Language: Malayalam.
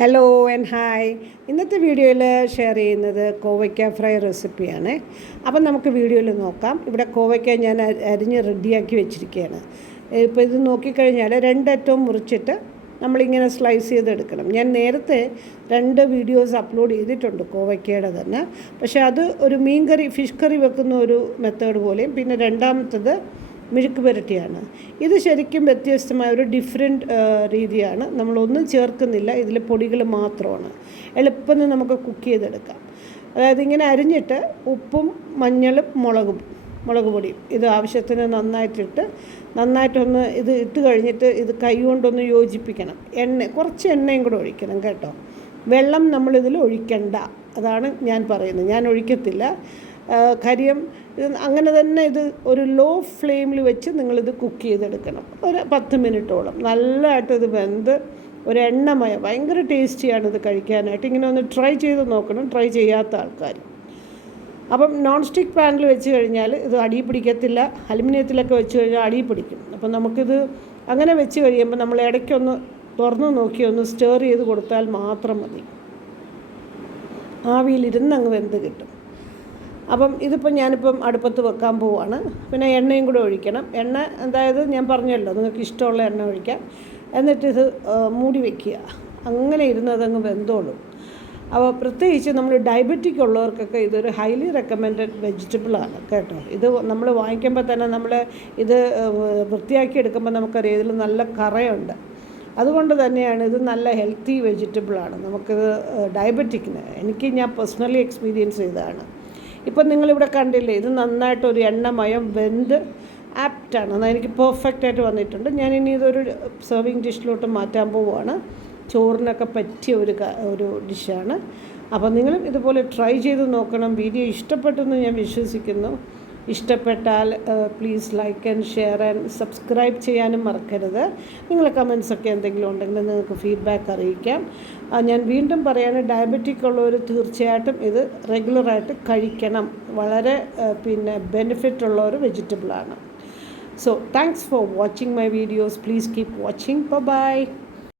Hello and hi. ഇന്നത്തെ വീഡിയോയിൽ ഷെയർ ചെയ്യുന്നത് കോവയ്ക്ക ഫ്രൈ റെസിപ്പിയാണ്. അപ്പം നമുക്ക് വീഡിയോയിൽ നോക്കാം. ഇവിടെ കോവയ്ക്ക ഞാൻ അരിഞ്ഞ് റെഡിയാക്കി വെച്ചിരിക്കുകയാണ്. ഇപ്പോൾ ഇത് നോക്കിക്കഴിഞ്ഞാൽ രണ്ടറ്റവും മുറിച്ചിട്ട് നമ്മളിങ്ങനെ സ്ലൈസ് ചെയ്തെടുക്കണം. ഞാൻ നേരത്തെ 2 വീഡിയോസ് അപ്ലോഡ് ചെയ്തിട്ടുണ്ട് കോവയ്ക്കയുടെ തന്നെ. പക്ഷേ അത് ഒരു ഫിഷ് കറി വെക്കുന്ന ഒരു മെത്തേഡ് പോലെയും പിന്നെ രണ്ടാമത്തത് മെഴുക്ക് പുരട്ടിയാണ്. ഇത് ശരിക്കും വ്യത്യസ്തമായ ഒരു ഡിഫറെൻറ്റ് രീതിയാണ്. നമ്മളൊന്നും ചേർക്കുന്നില്ല, ഇതിൽ പൊടികൾ മാത്രമാണ്. എളുപ്പം നമുക്ക് കുക്ക് ചെയ്തെടുക്കാം. അതായത് ഇങ്ങനെ അരിഞ്ഞിട്ട് ഉപ്പും മഞ്ഞളും മുളക് പൊടിയും ഇത് ആവശ്യത്തിന് നന്നായിട്ടൊന്ന് ഇത് ഇട്ട് കഴിഞ്ഞിട്ട് ഇത് കൈ കൊണ്ടൊന്ന് യോജിപ്പിക്കണം. കുറച്ച് എണ്ണയും കൂടെ ഒഴിക്കണം കേട്ടോ. വെള്ളം നമ്മളിതിൽ ഒഴിക്കണ്ട, അതാണ് ഞാൻ പറയുന്നത്. ഞാൻ ഒഴിക്കത്തില്ല. കാര്യം അങ്ങനെ തന്നെ ഇത് ഒരു ലോ ഫ്ലെയിമിൽ വെച്ച് നിങ്ങളിത് കുക്ക് ചെയ്തെടുക്കണം. ഒരു 10 മിനിറ്റോളം നല്ലതായിട്ട് ഇത് വെന്ത് ഒരു എണ്ണമയം ഭയങ്കര ടേസ്റ്റിയാണ് ഇത് കഴിക്കാനായിട്ട്. ഇങ്ങനെ ഒന്ന് ട്രൈ ചെയ്ത് നോക്കണം, ട്രൈ ചെയ്യാത്ത ആൾക്കാർ. അപ്പം നോൺ സ്റ്റിക്ക് പാനിൽ വെച്ച് കഴിഞ്ഞാൽ ഇത് അടി പിടിക്കത്തില്ല. അലുമിനിയത്തിലൊക്കെ വെച്ച് കഴിഞ്ഞാൽ അടി പിടിക്കും. അപ്പം നമുക്കിത് അങ്ങനെ വെച്ച് കഴിയുമ്പോൾ നമ്മൾ ഇടയ്ക്കൊന്ന് തുറന്ന് നോക്കി ഒന്ന് സ്റ്റേർ ചെയ്ത് കൊടുത്താൽ മാത്രം മതി. ആവിയിലിരുന്ന് അങ്ങ് വെന്ത് കിട്ടും. അപ്പം ഇതിപ്പം ഞാനിപ്പം അടുപ്പത്ത് വെക്കാൻ പോവുകയാണ്. പിന്നെ എണ്ണയും കൂടെ ഒഴിക്കണം. എണ്ണ അതായത് ഞാൻ പറഞ്ഞല്ലോ, നിങ്ങൾക്ക് ഇഷ്ടമുള്ള എണ്ണ ഒഴിക്കാം. എന്നിട്ടിത് മൂടി വയ്ക്കുക. അങ്ങനെ ഇരുന്നതങ്ങ് വെന്തോളും. അപ്പോൾ പ്രത്യേകിച്ച് നമ്മൾ ഡയബറ്റിക് ഉള്ളവർക്കൊക്കെ ഇതൊരു ഹൈലി റെക്കമെൻഡഡ് വെജിറ്റബിളാണ് കേട്ടോ. ഇത് നമ്മൾ വാങ്ങിക്കുമ്പോൾ തന്നെ നമ്മൾ ഇത് വൃത്തിയാക്കി എടുക്കുമ്പോൾ നമുക്കറിയാം ഇതിൽ നല്ല കറയുണ്ട്. അതുകൊണ്ട് തന്നെയാണ് ഇത് നല്ല ഹെൽത്തി വെജിറ്റബിളാണ്. നമുക്കിത് ഡയബറ്റിക്കിന് ഞാൻ പേഴ്സണലി എക്സ്പീരിയൻസ് ചെയ്തതാണ്. ഇപ്പം നിങ്ങളിവിടെ കണ്ടില്ലേ, ഇത് നന്നായിട്ടൊരു എണ്ണമയം വെന്ത് ആപ്റ്റാണ്. എന്നാൽ എനിക്ക് പെർഫെക്റ്റായിട്ട് വന്നിട്ടുണ്ട്. ഞാനിനി ഇതൊരു സെർവിങ് ഡിഷിലോട്ട് മാറ്റാൻ പോവുകയാണ്. ചോറിനൊക്കെ പറ്റിയ ഒരു ഡിഷാണ്. അപ്പോൾ നിങ്ങളും ഇതുപോലെ ട്രൈ ചെയ്ത് നോക്കണം. വീഡിയോ ഇഷ്ടപ്പെട്ടെന്ന് ഞാൻ വിശ്വസിക്കുന്നു. ഇഷ്ടപ്പെട്ടാൽ please like and share and subscribe ചെയ്യാനും മറക്കരുത്. നിങ്ങളെ കമൻസൊക്കെ എന്തെങ്കിലും ഉണ്ടെങ്കിൽ നിങ്ങൾക്ക് ഫീഡ്ബാക്ക് അറിയിക്കാം. ഞാൻ വീണ്ടും പറയാണ്, ഡയബറ്റിക് ഉള്ളവർ തീർച്ചയായിട്ടും ഇത് റെഗുലറായിട്ട് കഴിക്കണം. വളരെ ബെനിഫിറ്റ് ഉള്ള ഒരു വെജിറ്റബിളാണ്. So thanks for watching my videos. Please keep watching. By.